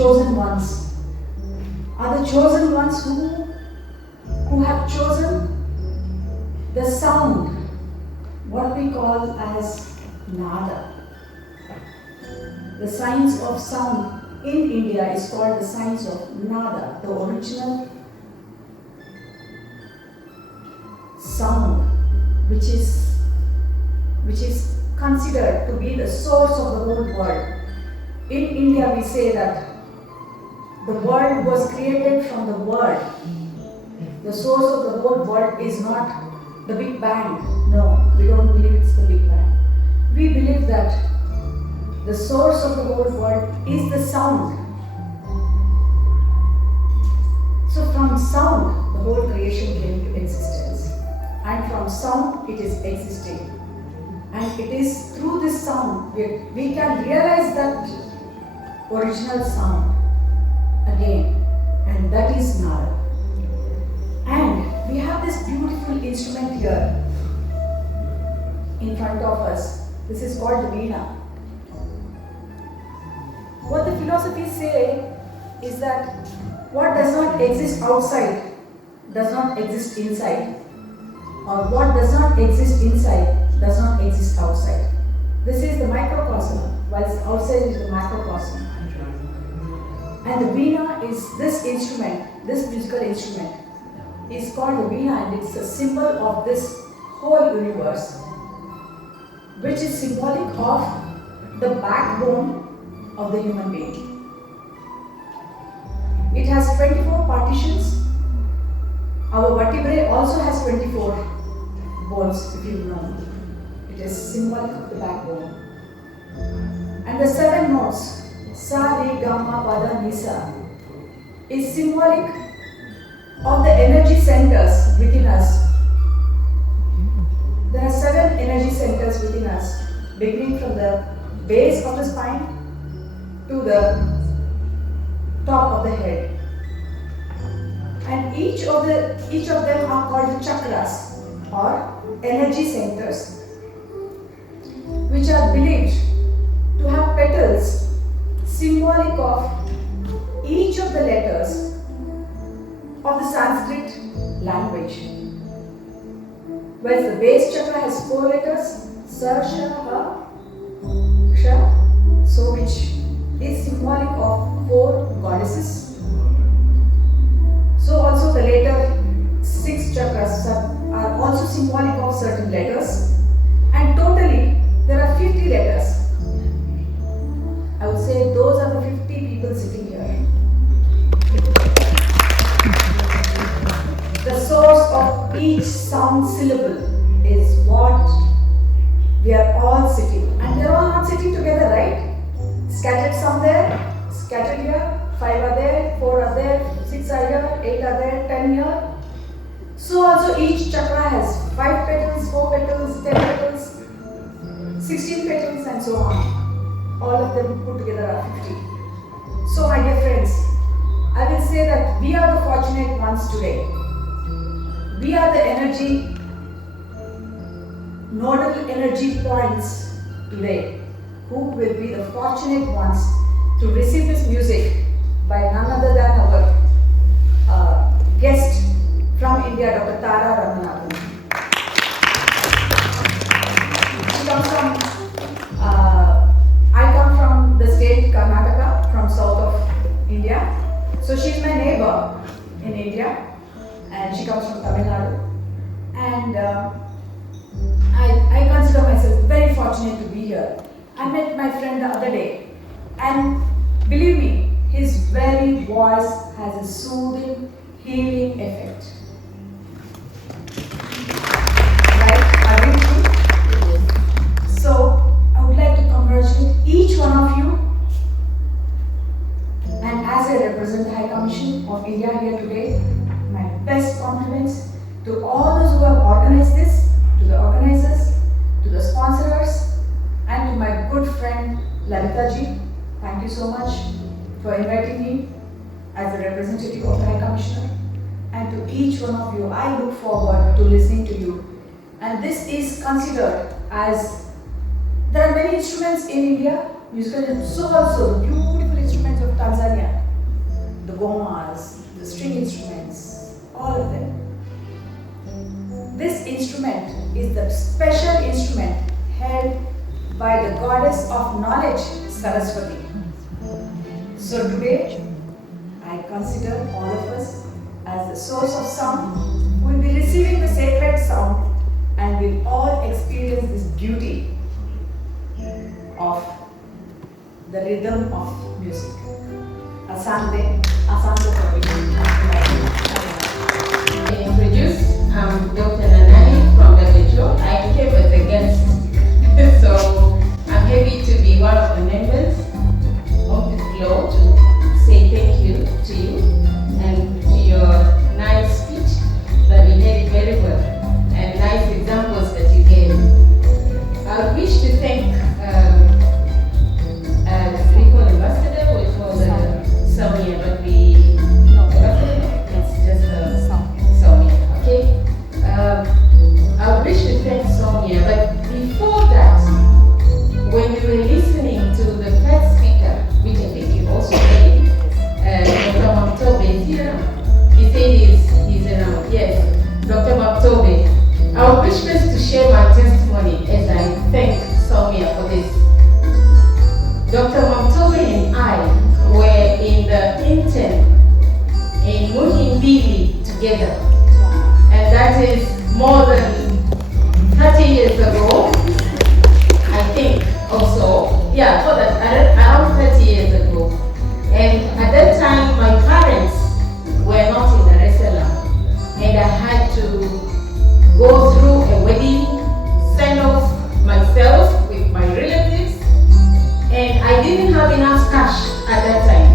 chosen ones, are the chosen ones who have chosen the sound, what we call as nada. The science of sound in India is called the science of nada, the original sound, which is considered to be the source of the whole world. In India, we say that the world was created from the word. The source of the whole world is not the Big Bang. No, we don't believe it's the Big Bang. We believe that the source of the whole world is the sound. So from sound, the whole creation came to existence. And from sound, it is existing. And it is through this sound we can realize that original sound again, and that is nada. And we have this beautiful instrument here in front of us. This is called the Veena. What the philosophies say is that what does not exist outside does not exist inside, or what does not exist inside does not exist outside. This is the microcosm, whilst outside is the macrocosm. And the Veena is this instrument, this musical instrument is called the Veena, and it's a symbol of this whole universe, which is symbolic of the backbone of the human being. It has 24 partitions. Our vertebrae also has 24 bones, if you know. It is symbolic of the backbone. And the 7 notes, Sa, Re, Ga, Ma, Pa, Da, Ni, Sa, is symbolic of the energy centers within us. There are 7 energy centers within us, beginning from the base of the spine to the top of the head. And each of them are called chakras, or energy centers, which are believed to have petals symbolic of each of the letters of the Sanskrit language. Whereas the base chakra has 4 letters, Sa, Sha, Ha, Ksha, so which is symbolic of 4 goddesses. So also the later 6 chakras are also symbolic of certain letters, and totally there are 50 letters. I would say those are the 50 people sitting here. The source of each sound syllable is what we are all sitting. And they're all not sitting together, right? Scattered somewhere, scattered here, 5 are there, 4 are there, 6 are here, 8 are there, 10 here. So also each chakra has 5 petals, 4 petals, 10 petals, 16 petals, and so on. All of them put together are 50. So my dear friends, I will say that we are the fortunate ones today. We are the nodal energy points today, who will be the fortunate ones to receive this music by none other than our guest from India, Dr. Tara Ramanathan. She comes from, I come from the state Karnataka, from south of India. So she's my neighbor in India, and she comes from Tamil Nadu. And I consider myself very fortunate to be here. I met my friend the other day, and believe me, his very voice has a soothing, healing effect. Right? Are you true? So, I would like to congratulate each one of you, and as I represent the High Commission of India here today, my best compliments to all those who have organized this, to the organizers, to the sponsors, and to my good friend Lalita ji. Thank you so much for inviting me as a representative of the High Commissioner. And to each one of you, I look forward to listening to you. And this is considered as, there are many instruments in India, musical instruments, so also beautiful instruments of Tanzania, the gomas, the string instruments, all of them. This instrument is the special instrument held by the goddess of knowledge, Saraswati. So today, I consider all of us as the source of sound. We will be receiving the sacred sound and will all experience this beauty of the rhythm of music. Asante, I introduce Dr. Nanai from WHO. I came as a guest, so I'm happy to be one of the members of this floor to say thank you to you and to your nice speech that we did it very well and nice examples that you gave. I wish to thank the Recall Ambassador, we call her Soumya, but it's just Soumya, okay? I wish to thank Soumya, but before that, when we were listening to the first speaker, which I think you also made, Dr. Maptobe is here. He said he's around. Yes, Dr. Maptobe. I would wish first to share my testimony as I thank Soumya for this. Dr. Maptobe and I were in the intern in Muhimbili together, and that is more than 30 years ago, I think, also. Yeah, for that, around 30 years ago. And at that time, my parents were not in Dar es Salaam, and I had to go through a wedding, send off myself with my relatives, and I didn't have enough cash at that time.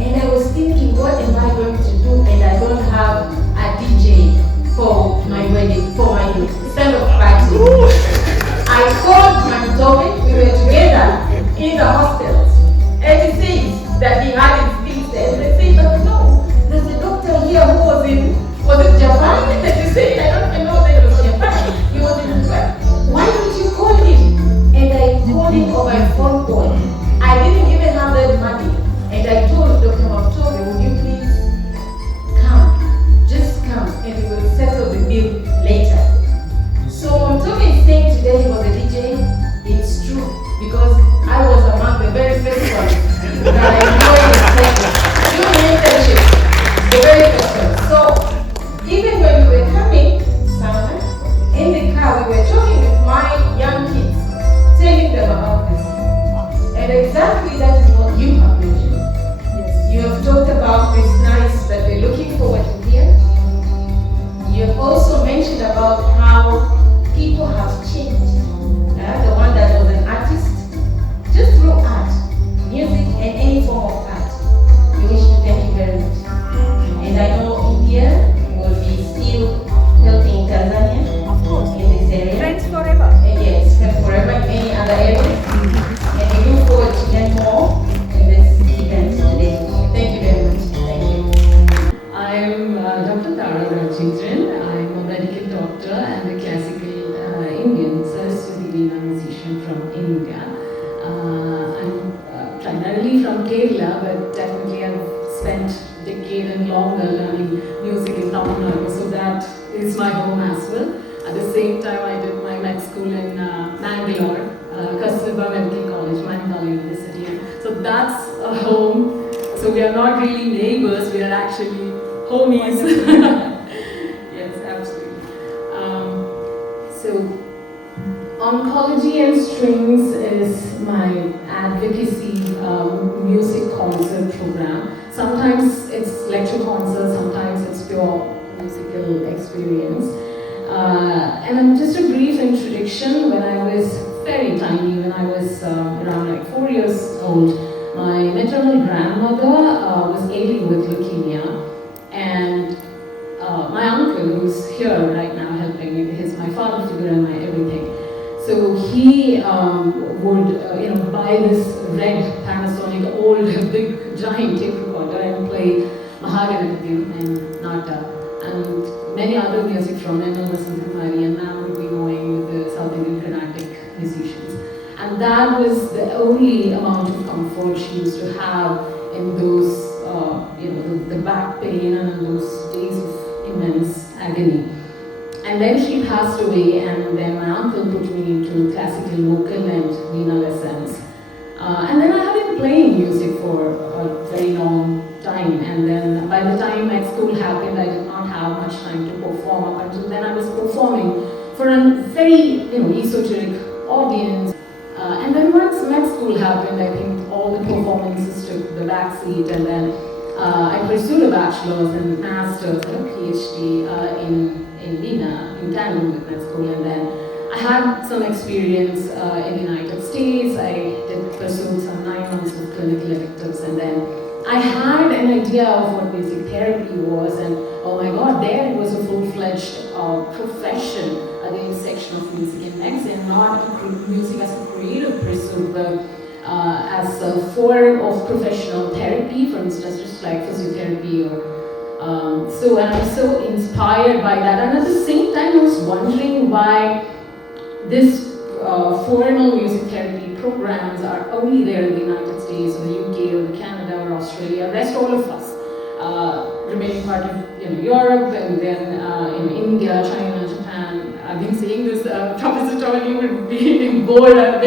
And I was thinking, what am I going to do? And I don't have a DJ for my wedding, for my send off party. I called Mantobe, we were together in the hostels, and he says that he had his things there. And I said, but no, there's a doctor here who was it Japan? And he said, I don't know that it was Japan. He was in Japan. Why didn't you call him? And I called him over a phone call. I didn't even have that money. And I told Dr. Maptobe, would you please come? Just come, and we will settle the bill later. So Maptobe is saying today he was a DJ. It's true, because I was among the very first ones that I enjoyed the session. During the internship, the very first one. So even when we were coming somewhere, in the car, we were talking with my young kids, telling them about this. And exactly that is what you have mentioned. Yes. You have talked about this nice that we're looking forward to hear. You have also mentioned about how people have changed. The one that was an artist, just through art, music, and any form of art. We wish to thank you very much. And I know India will be still helping Tanzania, of course, in this area. Friends forever. Yes, friends forever in any other areas. And we look forward to learn more in this event today. Thank you very much. Thank you. I'm Dr. Rajendran. I'm a medical doctor and a classical Indian Saraswati Veena musician from India. I'm primarily from Kerala, but definitely I've spent a decade and longer learning music in Tamil Nadu, so that is my home as well. At the same time, I did my med school in Bangalore, Kasturba Medical College, Manipal University. So that's a home. So we are not really neighbors, we are actually homies. Yes, absolutely. So Oncology and Strings is my advocacy music concert program. Sometimes it's lecture concert, sometimes it's pure musical experience. And just a brief introduction, when I was very tiny, when I was around like 4 years old, my maternal grandmother was ailing with leukemia, and my uncle, who's here right now helping me, he's my father figure and my everything. So he would buy this red Panasonic old big giant tape recorder and play Mahaganathi and Nata and many other music from Nemo Vasantamari, and Ma'am would be going with the South Indian Carnatic musicians. And that that was the only amount of comfort she used to have in those, the back pain and those days of immense agony. And then she passed away, and then my uncle put me into classical vocal and Veena lessons. And then I have been playing music for a very long time, and then by the time med school happened, I did not have much time to perform. Up until then I was performing for a very esoteric audience. And then once med school happened, I think all the performances took the back seat, and then I pursued a bachelor's and master's and a PhD in Veena, in tandem with med school, and then I had some experience in the United States. I did pursue some 9 months of clinical electives, and then I had an idea of what music therapy was, and oh my god, there it was a full-fledged profession at the intersection of music and medicine, not music as a creative pursuit, but as a form of professional therapy, for instance, just like physiotherapy or and I was so inspired by that. And at the same time, I was wondering why this formal music therapy programs are only there in the United States or the UK or Canada or Australia. Rest all of us, remaining part of Europe, and then India, China, Japan. I've been saying this. Professor Chavan, you would be bored.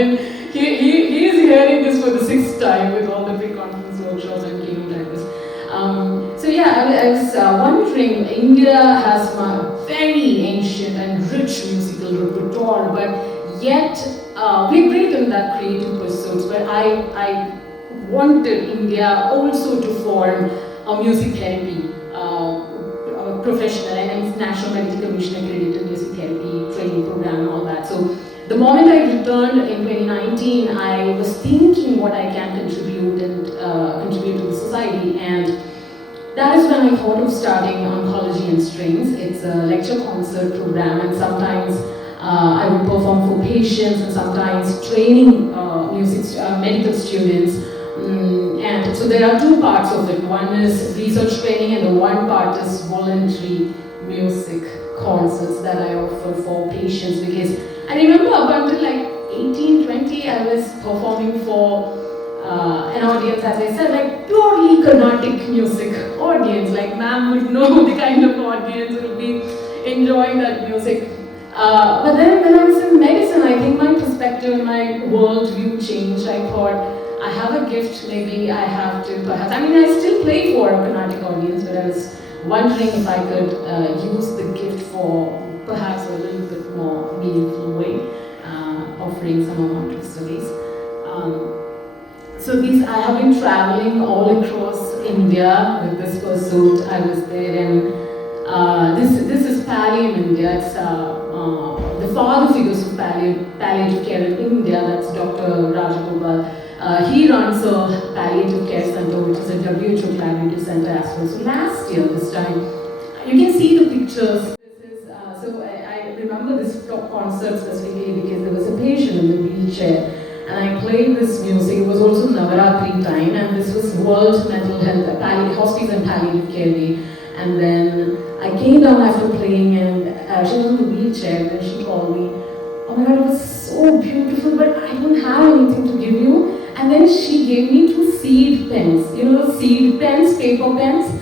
He is hearing this for the 6th time with all the pre-conference workshops and keynote lectures. So yeah, I was wondering, India has a very ancient and rich musical repertoire, but yet we're great in that creative pursuits, but I wanted India also to form a music therapy professional and National Medical Commission accredited music therapy training program and all that. So the moment I returned in 2019, I was thinking what I can contribute and contribute to the society, and that is when I thought of starting Oncology and Strings. It's a lecture concert program, and sometimes I would perform for patients and sometimes training medical students. And so there are 2 parts of it. One is research training, and the one part is voluntary music concerts that I offer for patients, because I remember up until like 18, 20, I was performing for an audience, as I said, like purely Carnatic music audience. Like ma'am would know the kind of audience who will be enjoying that music. But then when I was in medicine, I think my perspective and my worldview changed. I thought, I have a gift, maybe I have to perhaps, I still play for a Carnatic audience, but I was wondering if I could use the gift for perhaps a little bit more meaningful way, offering some amount of studies. So I have been traveling all across India with this pursuit. I was there in, this is Pallium India. It's the father figures of palliative care in India. That's Dr. Rajendran. He runs a palliative care center, which is a WHO collaborative center as well. So last year, this time, you can see the pictures. This is, so I remember this concert specifically because there was a patient in the wheelchair, and I played this music. It was also Navaratri time, and this was World Mental Health, Hospice and Palliative Care Day. And then I came down after playing, and she was in the wheelchair, and she called me. Oh my God, it was so beautiful, but I don't have anything to give you. And then she gave me 2 seed pens, seed pens, paper pens.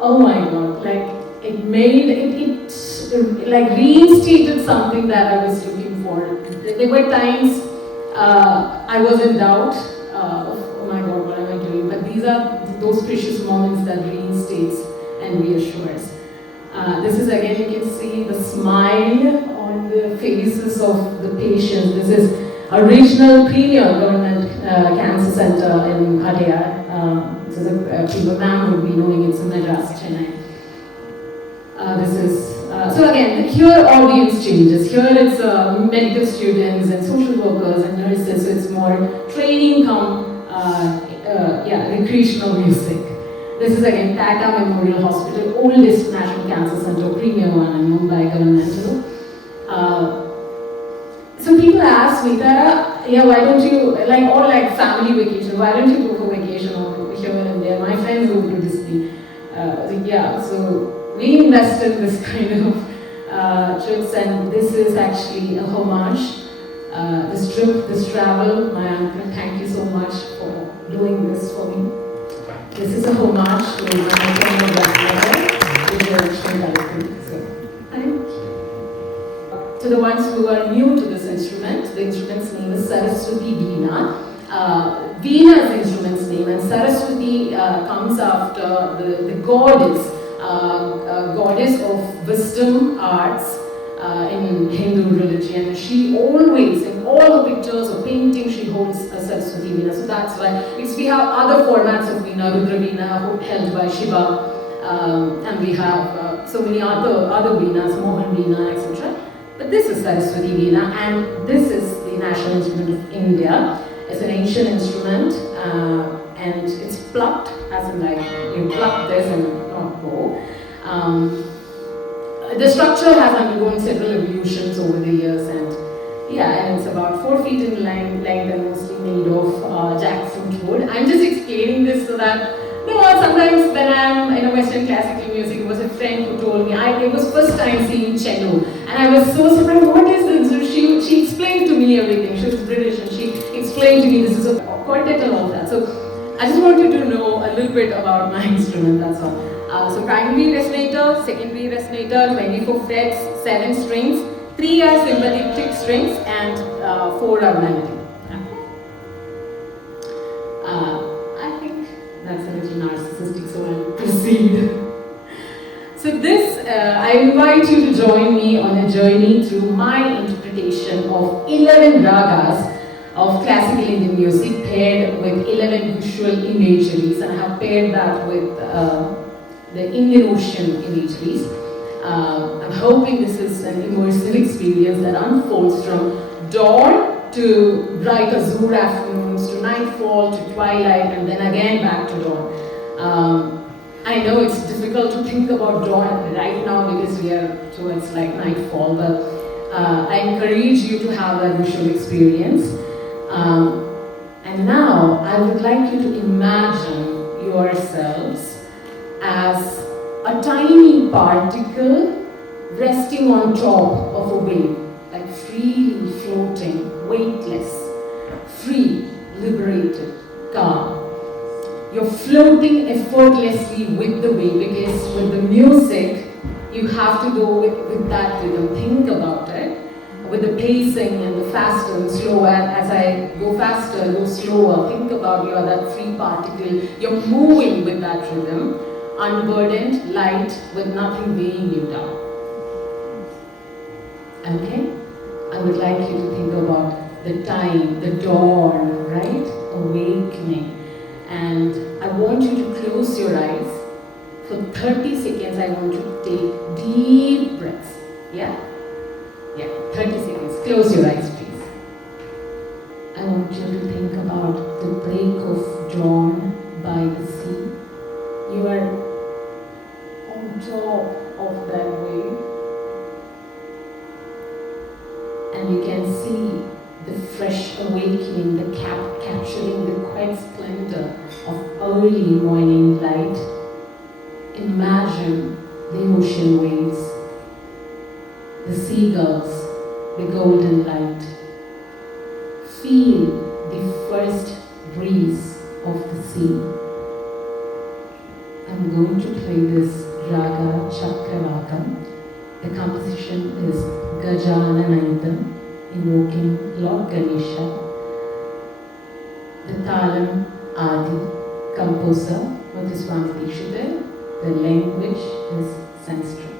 Oh my God, like it made, it like reinstated something that I was looking for. There were times I was in doubt of, oh my God, what am I doing? But these are those precious moments that reinstates and reassures. This is again, you can see the smile on the faces of the patients. This is a regional premier government cancer center in Hadiyar. This is a ma'am would be knowing it's in Madras, Chennai. This is, so again, here audience changes. Here it's medical students and social workers and nurses, so it's more training recreational music. This is again Tata Memorial Hospital, oldest national cancer center, premier one in Mumbai governmental. So people ask me, Tara, why don't you, like family vacation, why don't you go for vacation over here and there? My friends go to Disney. So we invested in this kind of trips, and this is actually a homage this trip, this travel. My uncle, thank you so much for doing this for me. This is a homage to my former grandmother, which is so thank you. To the ones who are new to this instrument, the instrument's name is Saraswati Veena. Veena is the instrument's name, and Saraswati comes after the goddess, goddess of wisdom, arts in Hindu religion. She always, in all her pictures or paintings, she holds a Saraswati Veena. So that's why we have other formats of Veena, Rudra Veena held by Shiva, and we have so many other Veenas, Mohan Veena, etc. But this is Saraswati Veena, and this is the national instrument of India. It's an ancient instrument, and it's plucked, as in like you pluck this and not go. The structure has undergone several evolutions over the years, and it's about 4 feet in length and mostly made of jackfruit wood. I'm just explaining this so that sometimes when I'm in a Western classical music, it was a friend who told me, it was first time seeing cello, and I was so surprised, what is this? So she explained to me everything. She was British, and she explained to me this is a quartet and all that. So I just wanted to know a little bit about my instrument, that's all. So primary resonator, secondary resonator, 24 frets, 7 strings, 3 are sympathetic strings, and 4 are melody. I think that's a little narcissistic, so I'll proceed. So this, I invite you to join me on a journey through my interpretation of 11 ragas of classical Indian music paired with 11 visual imageries, and I have paired that with the Indian Ocean imageries. I'm hoping this is an immersive experience that unfolds from dawn to bright azure afternoons, to nightfall, to twilight, and then again back to dawn. I know it's difficult to think about dawn right now because we are towards like nightfall, but I encourage you to have that visual experience. And now I would like you to imagine yourselves as a tiny particle resting on top of a wave, like freely floating, weightless, free, liberated, calm. You're floating effortlessly with the wave, because with the music, you have to go with that rhythm. Think about it. With the pacing and the faster and slower, as I go faster, go slower, think about you are that free particle. You're moving with that rhythm, unburdened, light, with nothing weighing you down. Okay? I would like you to think about the time, the dawn, right? Awakening. And I want you to close your eyes. For 30 seconds, I want you to take deep breaths. Yeah? Yeah, 30 seconds. Close your eyes, please. I want you to think about the break of dawn by the sea. You are on top of that wave, and you can see the fresh awakening, the capturing the quiet splendor of early morning light. Imagine the ocean waves, the seagulls, the golden light. Feel the first breeze of the sea. I'm going to play this raga Chakravakam. The composition is Gajananayam, invoking Lord Ganesha. The talam Adi, composer Swami Vivekananda. The language is Sanskrit.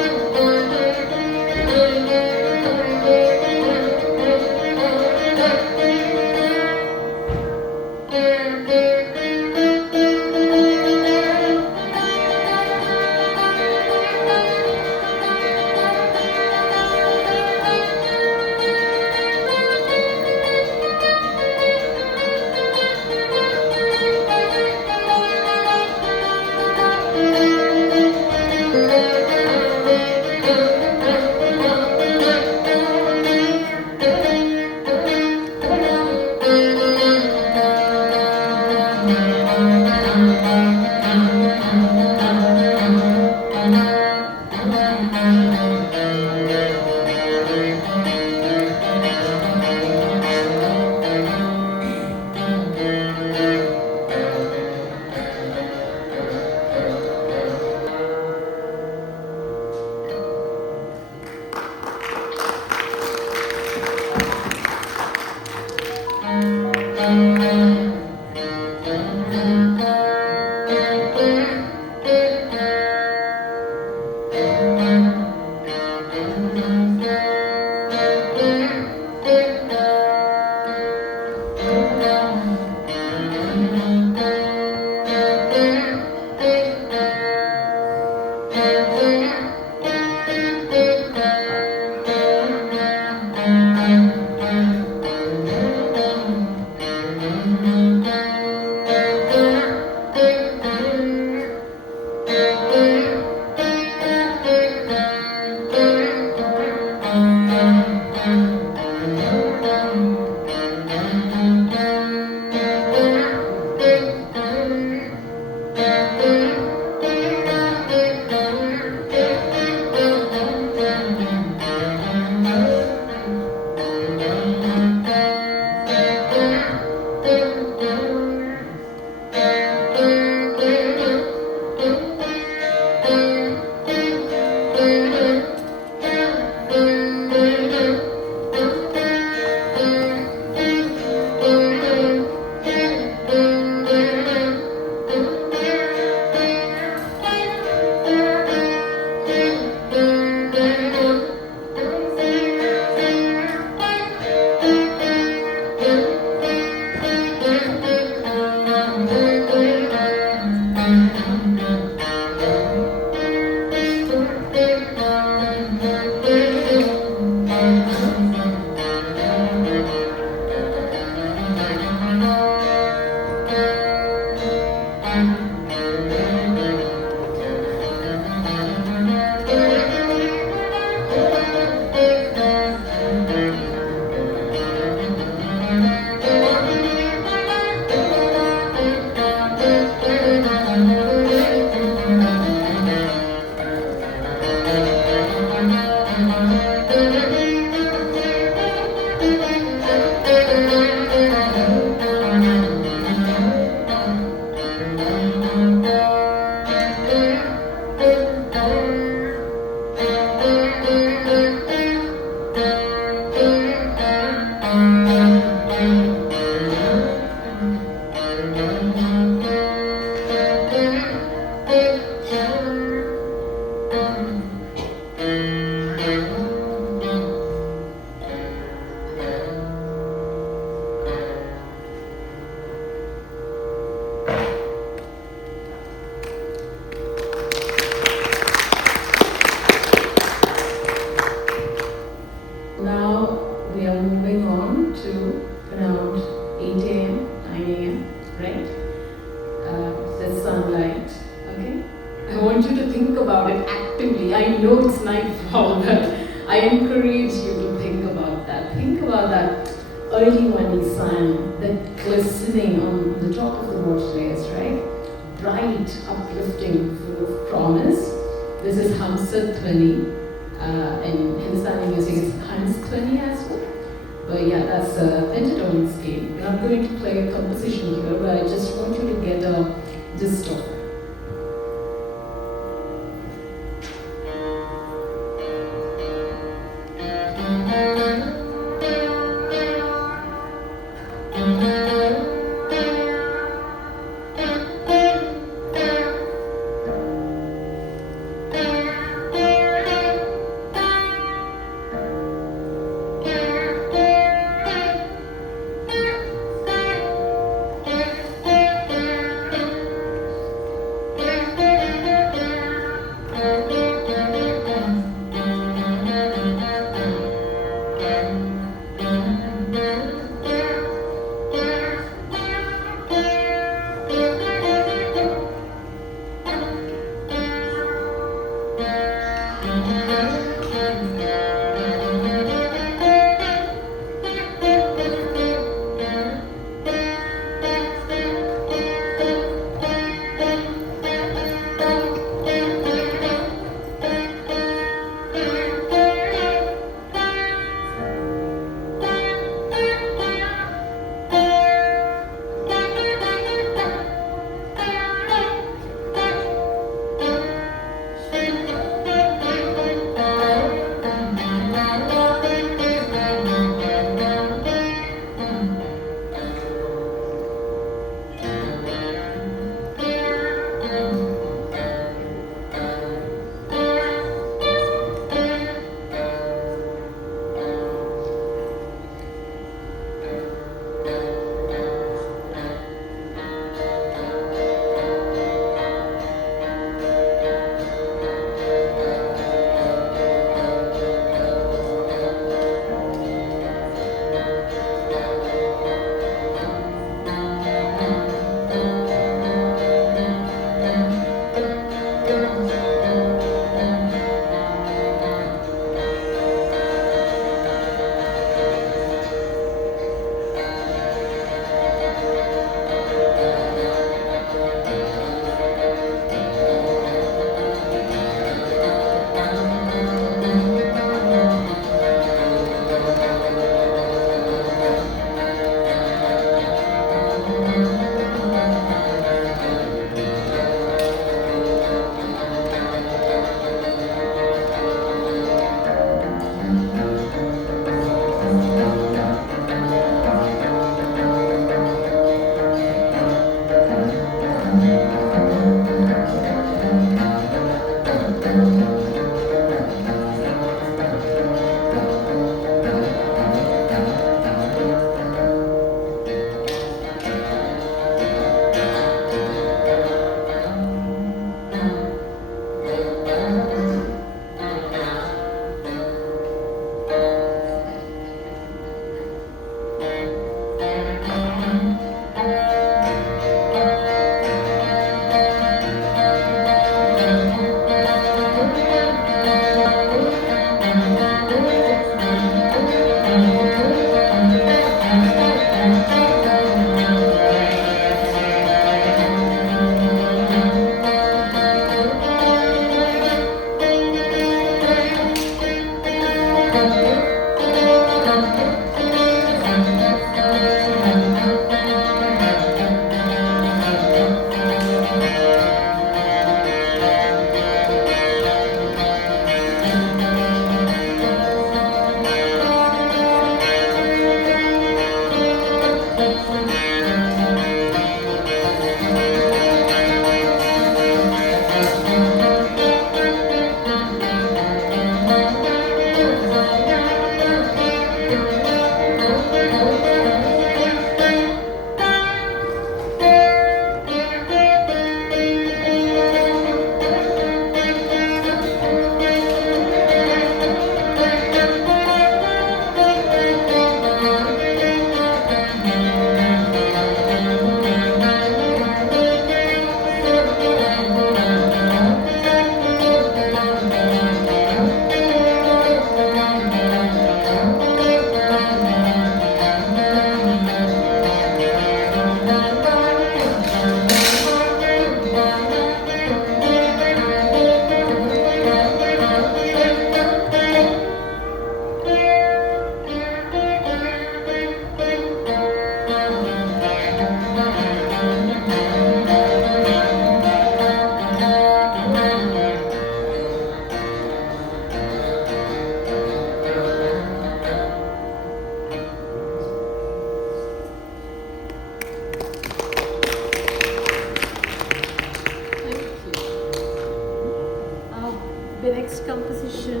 The next composition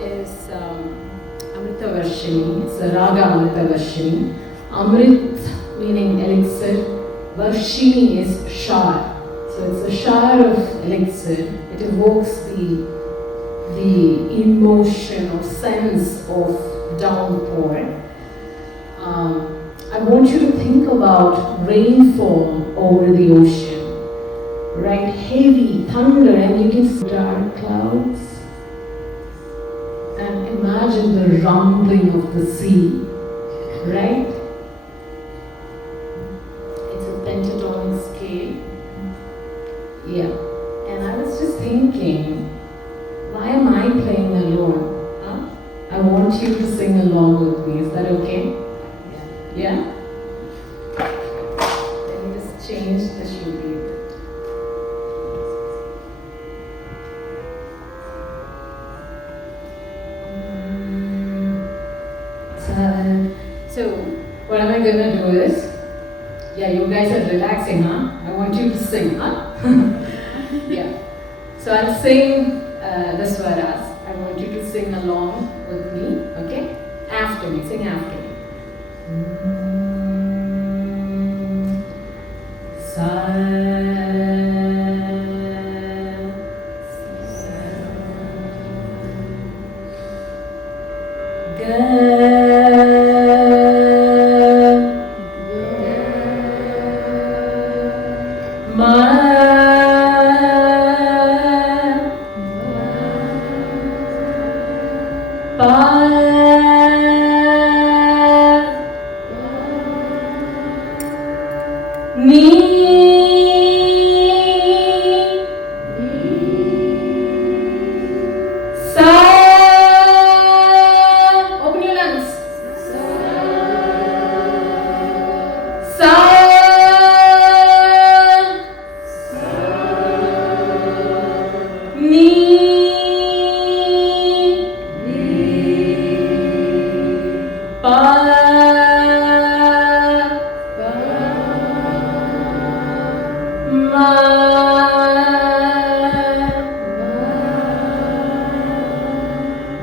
is Amrita Varshini. It's a Raga Amrita Varshini. Amrit meaning elixir. Varshini is shower. So it's a shower of elixir. It evokes the emotion or sense of downpour. I want you to think about rainfall over the ocean. Right, heavy thunder, and you can see dark clouds, and imagine the rumbling of the sea, right? It's a pentatonic scale. Yeah, and I was just thinking, why am I playing alone? Huh? I want you to sing along with me. Is that okay? Yeah? Let me just change the shoe. So, what am I gonna do is, yeah, you guys are relaxing, huh? I want you to sing, huh? Yeah. So I'll sing the swaras. I want you to sing along with me, okay? After me, sing after me.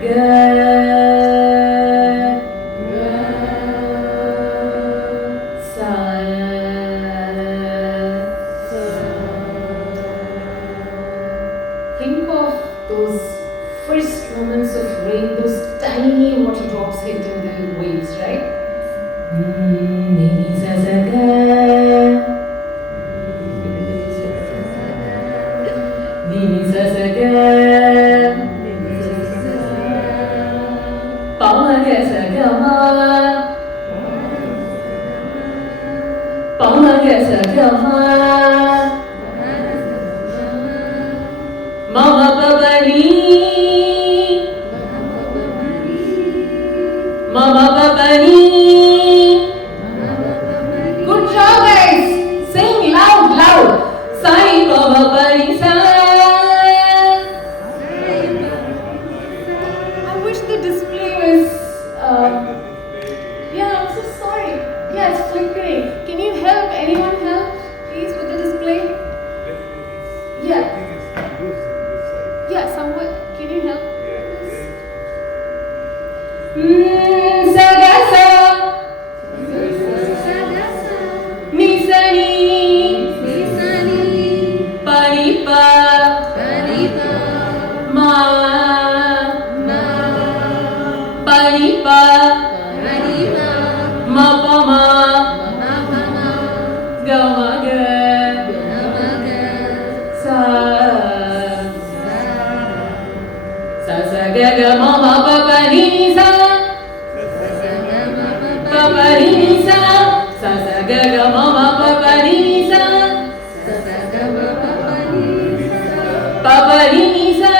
Think of those first moments of rain, those tiny water drops hitting the waves, right? Mama Babani, Mama Babani. Good job, guys. Sing loud, loud. Sai Baba Bani Sai. I wish the display was. Yeah, I'm so sorry. Yeah, it's flickering. Can you help? Anyone help, please, with the display? Yeah. Yeah, somewhere. Can you help? Sagasa. Nisani. Paripa. Ma. Paripa. Ma pama. Gamaga. Sa. Ga ga ma ma pa pa ni sa pa pa ni sa sa sa ga ga ma ma pa pa ni sa pa pa ni sa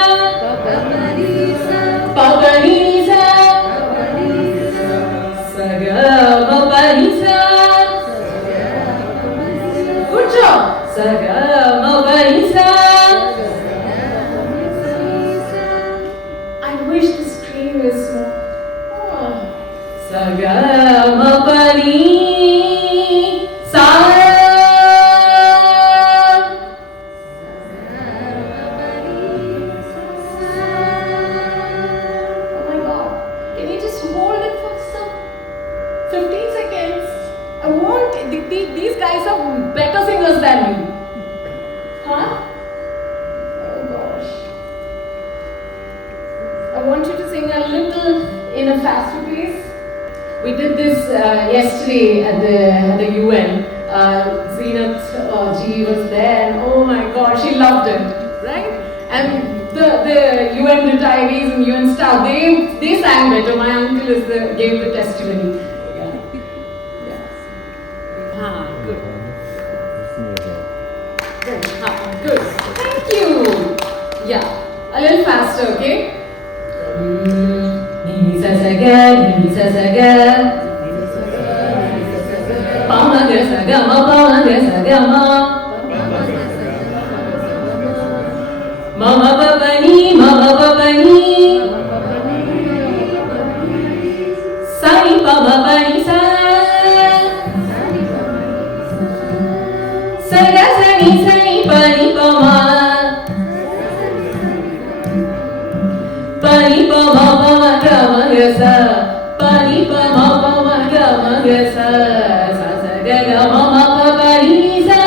pa pa ni sa sa ga ma pa ni sa. Good job. Sa ga ma pa ni sa. Sagamapani Sa. Oh my God! Can you just hold it for some 15 seconds? I want these guys are better singers than you. Huh? Oh gosh! I want you to sing a little in a faster pace. We did this yesterday at the UN. Zenat ji was there, and oh my God, she loved it, right? And the UN retirees and UN staff, they sang better. My uncle gave the testimony. Yeah. Good. Good. Thank you. Yeah, a little faster, okay? Ni sa sa ga, pa ma ga sa ga ma, pa ma ga sa ga ma, ma ma pa pa ni, ma ma pa pa ni, sa ni pa ma pa ni sa, sa ga sa ni pa ni pa ma, pa ni pa ma pa ma ga ma ga sa. Pani pa ma pa ma ga ma ga sa sa sa ga ga ma ma pa pa ni sa.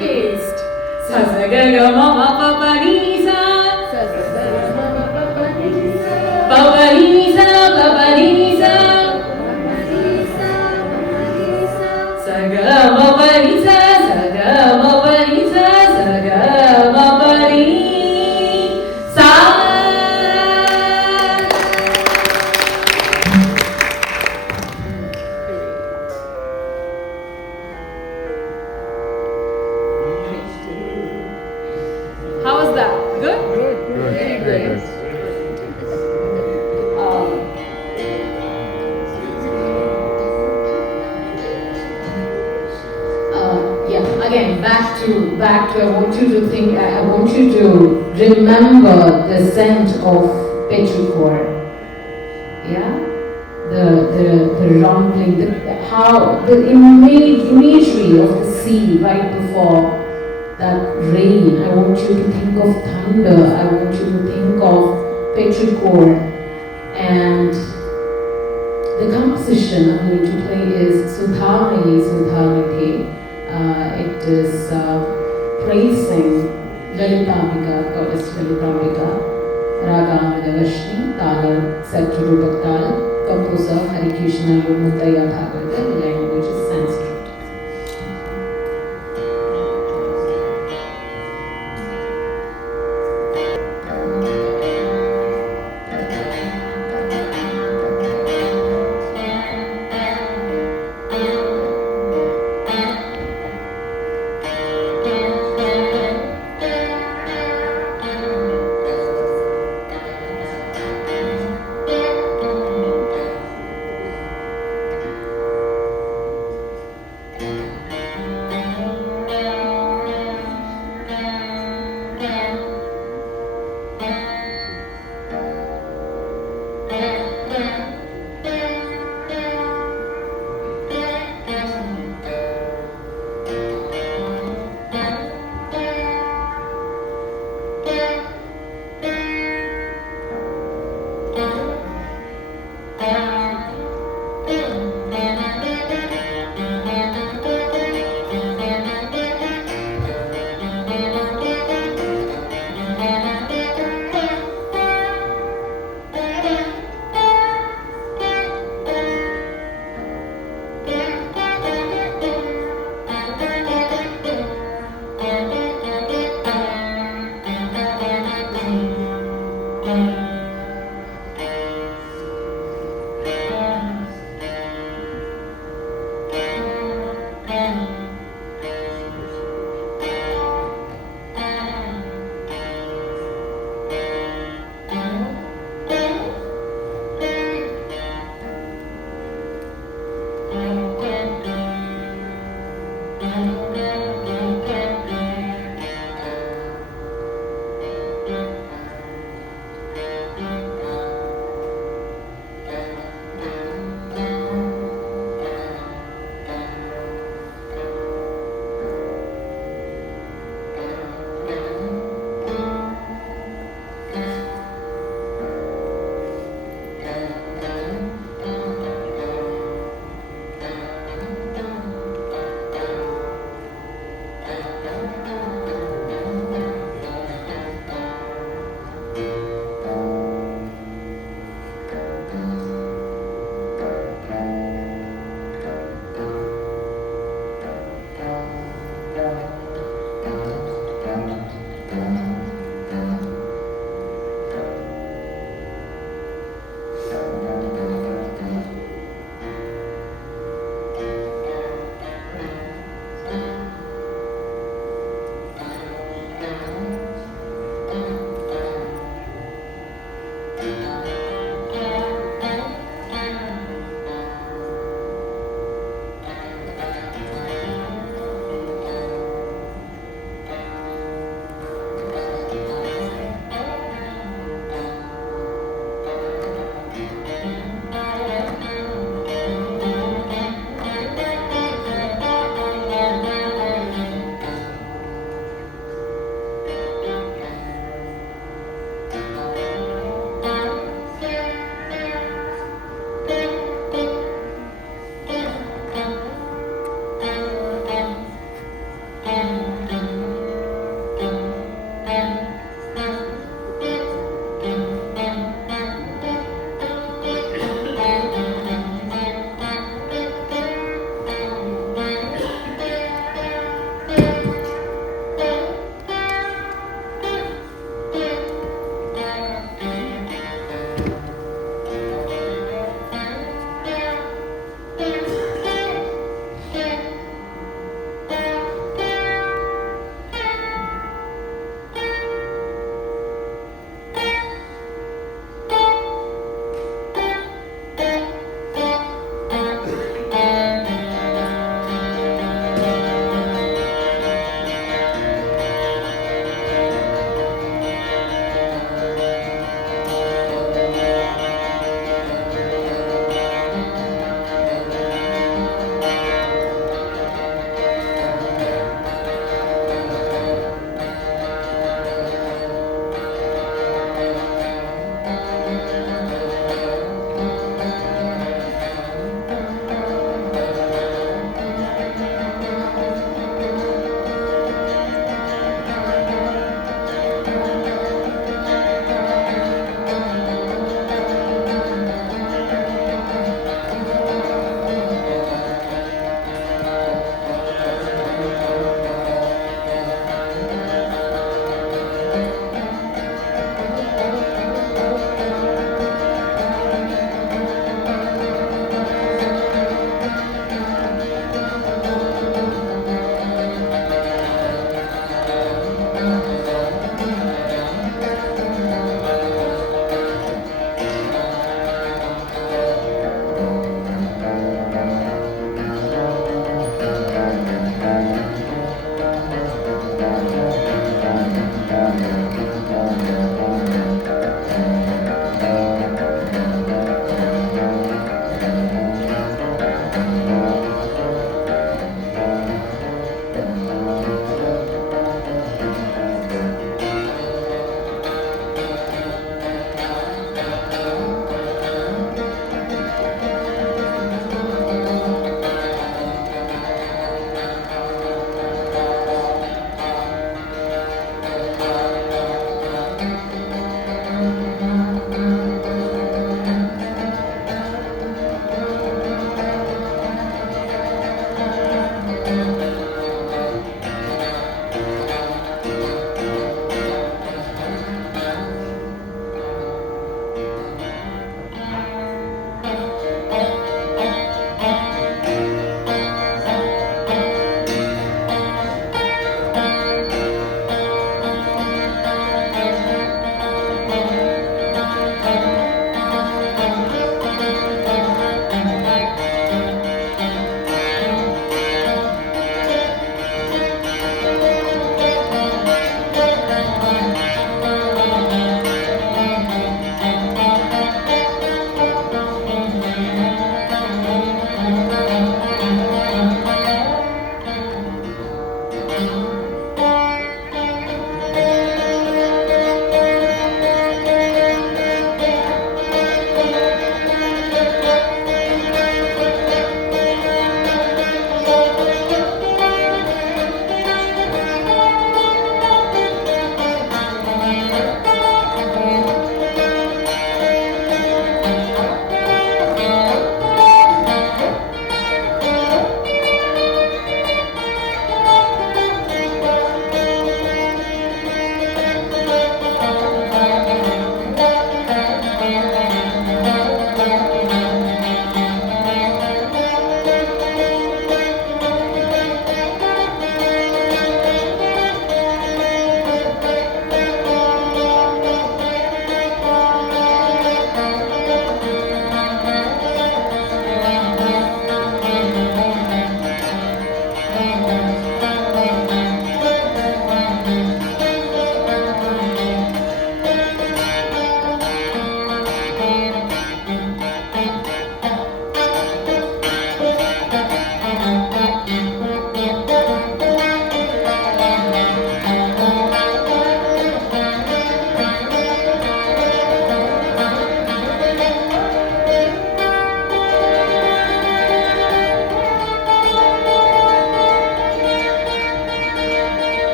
Taste. Sa sa ga ga ma ma pa pa ni sa. Pa pa ni sa pa pa ni sa. Sa ga ma pa ni sa sa ga ma pa ni sa sa ga ma pa ni sa. How was that? Good? Very good. Yeah, again, back to I want you to think, I want you to remember the scent of petrichor. Yeah? The rumbling, how the imagery of the sea right before that rain. I want you to think of thunder. I want you to think of petrichor. And the composition I'm going to play is Sudharmayi Sudharmite. It is praising Lalitambika, goddess Lalitambika. Raga Amridavashni, Talar set to Rupaktal, composer Hari Krishna Mutaya Bhagavata, the language is Sanskrit.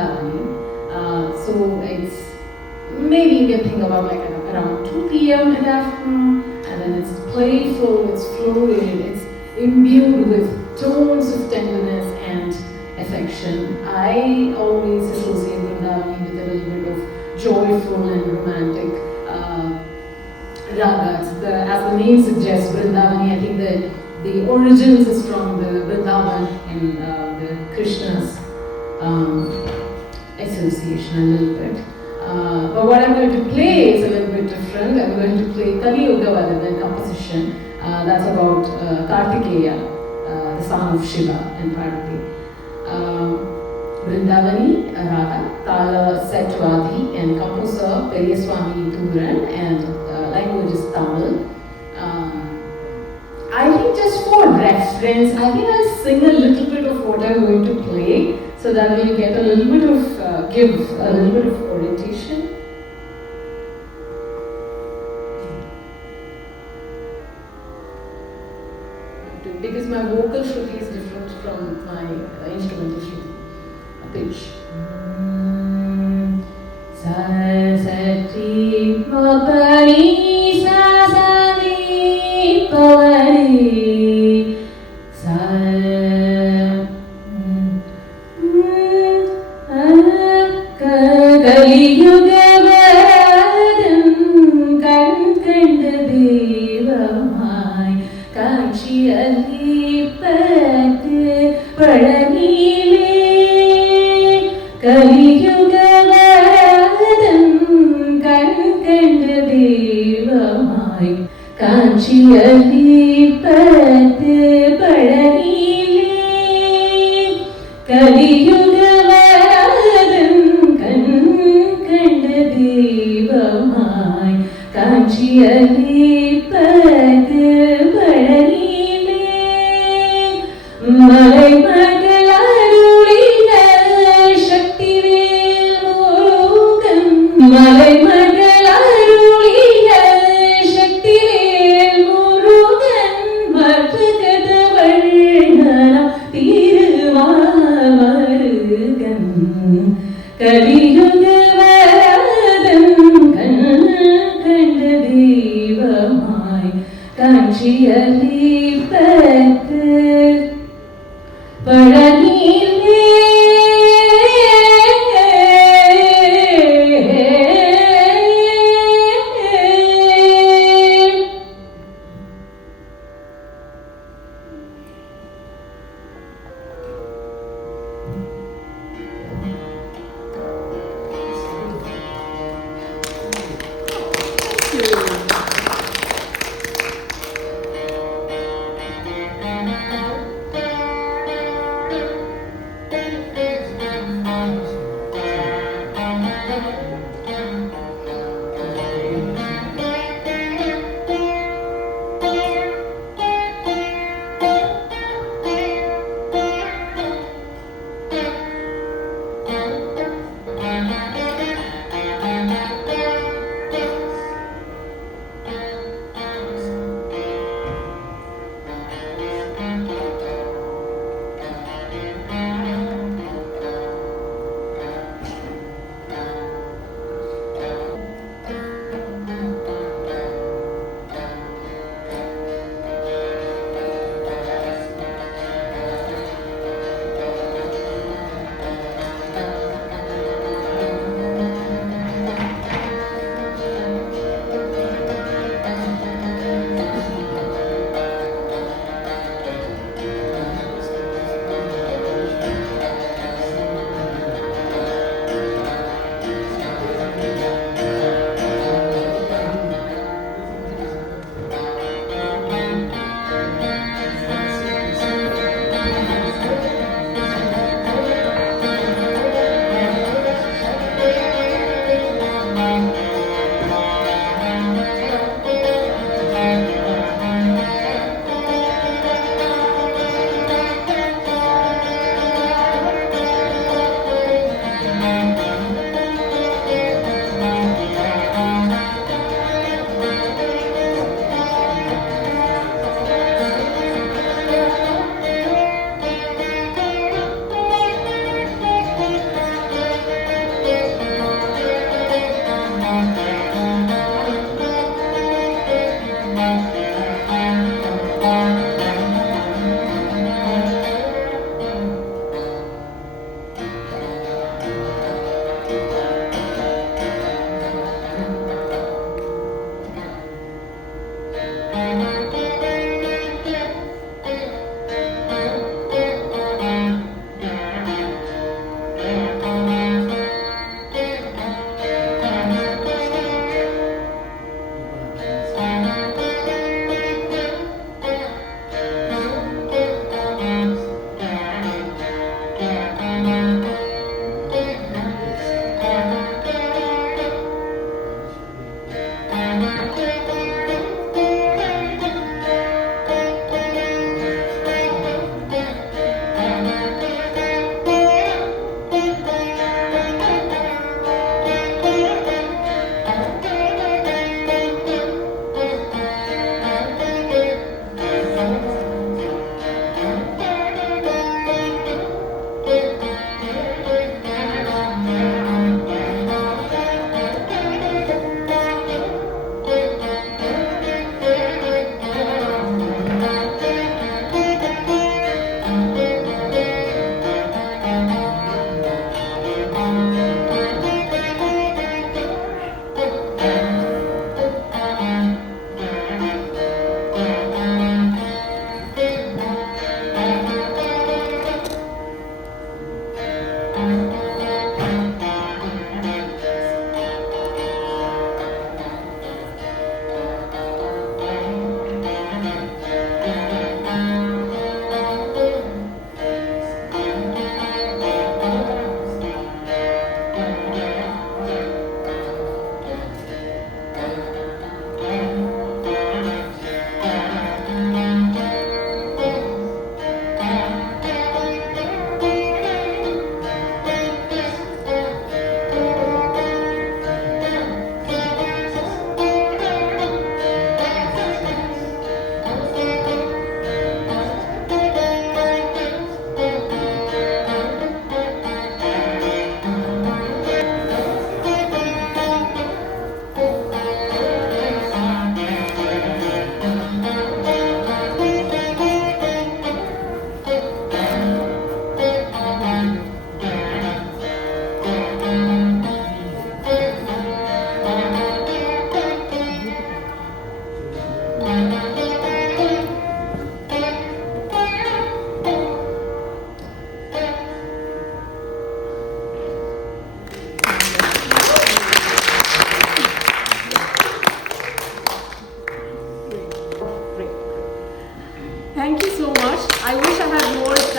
Vrindavani. So it's maybe you can think about like around 2 p.m. in the afternoon, and then it's playful, it's fluid, it's imbued with tones of tenderness and affection. I always associate Vrindavani with a little bit of joyful and romantic ragas. As the name suggests, Vrindavani, I think the origins is from the Vrindavan in the Krishna's association a little bit. But what I'm going to play is a little bit different. I'm going to play Kali Yuga Varadan composition. That's about Kartikeya, the son of Shiva and Parvati. Vrindavani Raga, Tala Setwadi, and composer Swami Vivekananda, and language is Tamil. I think just for reference, I think I'll sing a little bit of what I'm going to play, so that we'll get a little bit of, give a little bit of orientation. Because my vocal shruti is different from my instrumental shruti, pitch. Sarasati Mapani Sasani Pavani Kali Yuga Varadan Kanda Devamai Kanchi Alipate Padanile Kali Yuga Varadan Kanda Devamai Kanchi Alipate Padanile Kali Yuga Kanchi Alipate Padanile Malai Magalarulila Shaktivel Murugan Malai Magalarulila Shaktivel Murugan Marthagada Varnana Tirumarugan Kali Yuga Kanchi Alipate Padanile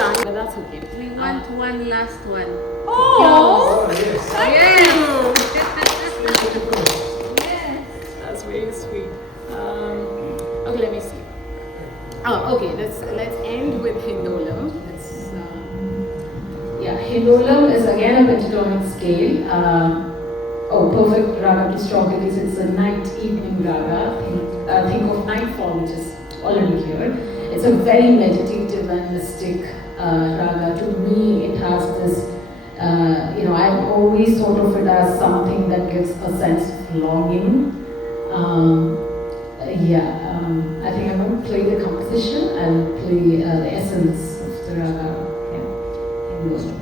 time, but that's okay. We want one last one. Oh, yes. Yes. that's very sweet. Okay, let me see. Oh, okay. Let's end with Hindolam. Hindolam is again a pentatonic scale. Perfect raga to stop because it's a night evening raga. Think of nightfall, which is already here. It's a very meditative and mystic raga. To me, it has this. I've always thought of it as something that gives a sense of longing. I think I'm going to play the composition and play the essence of the raga. Hindolam.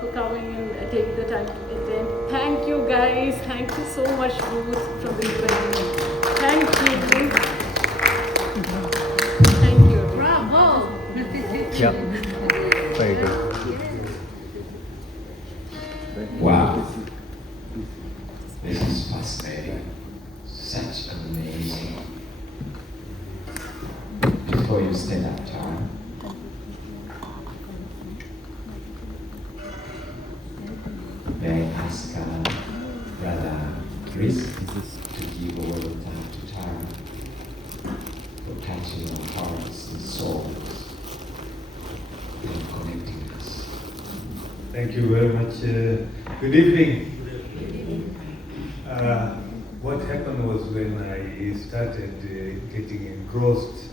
for coming and taking the time to attend. Thank you guys. Thank you so much, Ruth, from the beginning. Thank you. Thank you. Bravo. Yeah, very good. Wow, this is fascinating. Such amazing. Before you stand up, Tara, may I ask Brother Chris to give a word of thanks to Tara for touching our hearts and souls and connecting us. Thank you very much. Good evening. What happened was when I started getting engrossed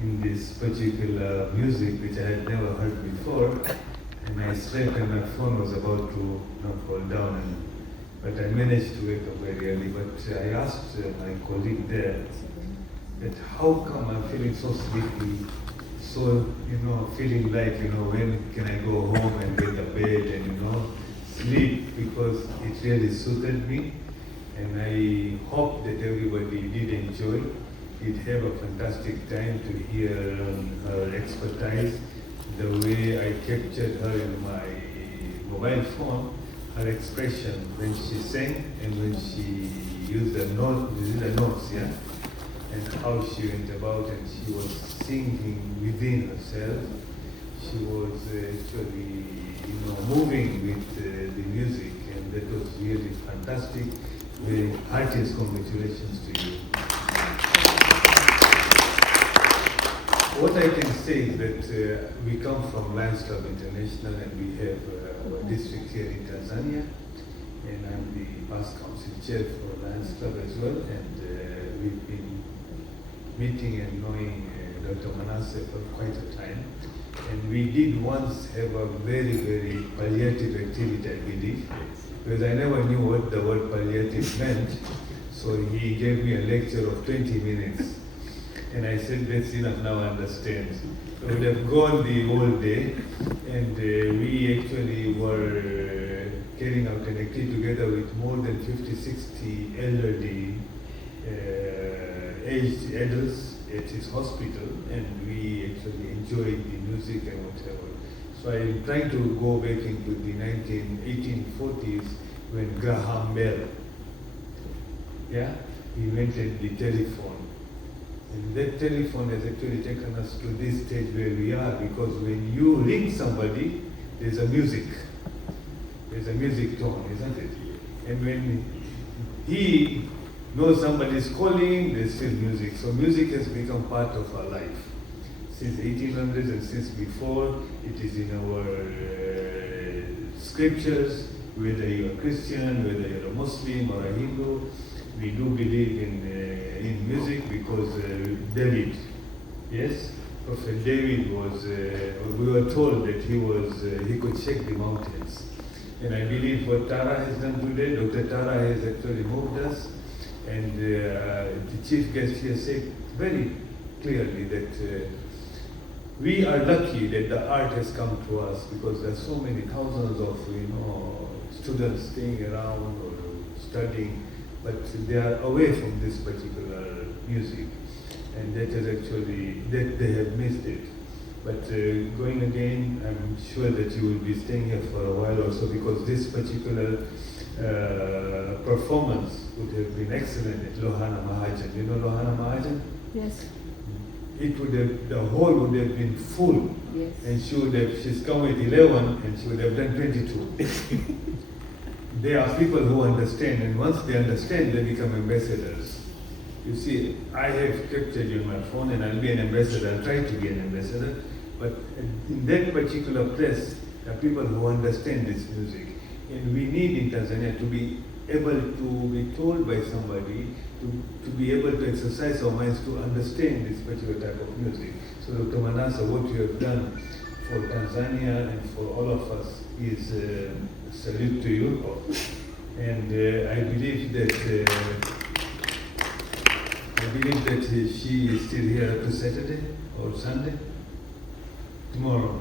in this particular music, which I had never heard before, and I slept and my phone was about to fall down, but I managed to wake up very early. But I asked my colleague there that how come I'm feeling so sleepy, so, feeling like, when can I go home and get a bed and, sleep, because it really suited me. And I hope that everybody did enjoy, did have a fantastic time to hear her expertise, the way I captured her in my mobile phone, her expression when she sang and when she used the notes, yeah? And how she went about and she was singing within herself. She was actually, moving with the music, and that was really fantastic. Very heartiest congratulations to you. What I can say is that we come from Lions Club International, and we have our district here in Tanzania, and I'm the past council chair for Lions Club as well, and we've been meeting and knowing Dr. Manasseh for quite a time. And we did once have a very, very palliative activity, I believe, because I never knew what the word palliative meant. So he gave me a lecture of 20 minutes. And I said, that's enough, now I understand. So we have gone the whole day, and we actually were carrying out an activity together with more than 50, 60 elderly aged adults at his hospital, and we actually enjoyed the music and whatever. So I'm trying to go back into the 1840s when Graham Bell, he invented the telephone. And that telephone has actually taken us to this stage where we are, because when you ring somebody, there's a music. There's a music tone, isn't it? And when he knows somebody's calling, there's still music. So music has become part of our life. Since 1800s and since before, it is in our scriptures, whether you're a Christian, whether you're a Muslim or a Hindu. We do believe in music because David, yes? Prophet David was, we were told that he could shake the mountains. And I believe what Tara has done today, Dr. Tara has actually moved us. And the chief guest here said very clearly that we are lucky that the art has come to us, because there's so many thousands of students staying around or studying, but they are away from this particular music, and that is actually that they have missed it. But going again, I'm sure that you will be staying here for a while also, because this particular performance would have been excellent at Lohana Mahajan. You know Lohana Mahajan? Yes. It would have, the hall would have been full. Yes. And she's come with 11 and she would have done 22. There are people who understand, and once they understand, they become ambassadors. You see, I have captured you on my phone, and I'll be an ambassador. I'll try to be an ambassador. But in that particular place, there are people who understand this music. And we need in Tanzania to be able to be told by somebody, to be able to exercise our minds to understand this particular type of music. So Dr. Manasseh, what you have done for Tanzania and for all of us is a salute to you. And I believe that she is still here up to Saturday or Sunday? Tomorrow.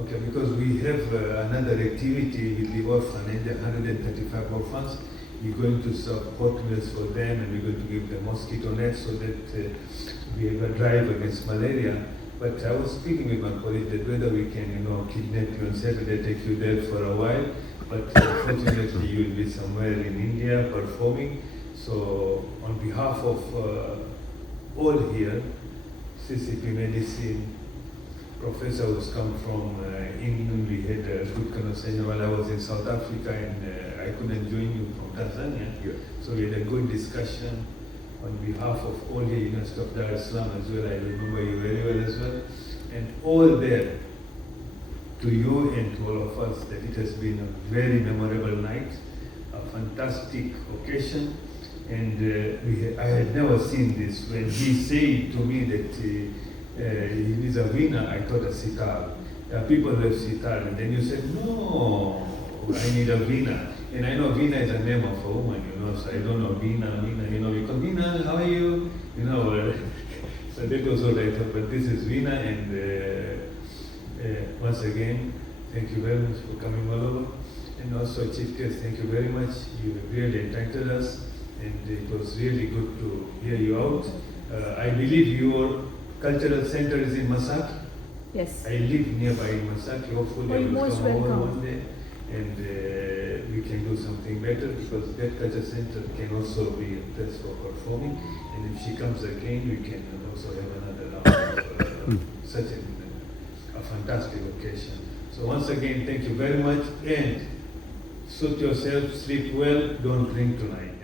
Okay, because we have another activity with the orphanage, 135 orphans, We're going to serve hot meals for them, and we're going to give them mosquito nets so that we have a drive against malaria. But I was speaking with my colleague that whether we can, kidnap you on Saturday, take you there for a while. But unfortunately, you will be somewhere in India performing. So on behalf of all here, CCP Medicine, professor who's come from England, we had a good conversation while I was in South Africa, and I couldn't join you from Tanzania. Yeah. So we had a good discussion on behalf of all the University of Dar es Salaam as well. I remember you very well as well. And all there, to you and to all of us, that it has been a very memorable night, a fantastic occasion. And I had never seen this. When he said to me that he is a Veena, I thought a sitar. People have sitar, and then you said, no, I need a Veena. And I know Veena is a name of a woman, so I don't know Veena, because Veena, how are you? So that was what I thought, but this is Veena, and once again, thank you very much for coming all over. And also, Chief Guest, thank you very much. You have really enlightened us, and it was really good to hear you out. I believe your cultural center is in Masaki. Yes. I live nearby in Masaki. Hopefully, I will most come over welcome. one day, and we can do something better, because that culture center can also be a place for performing. And if she comes again, we can also have another round of such a fantastic occasion. So once again, thank you very much, and suit yourself, sleep well, don't drink tonight.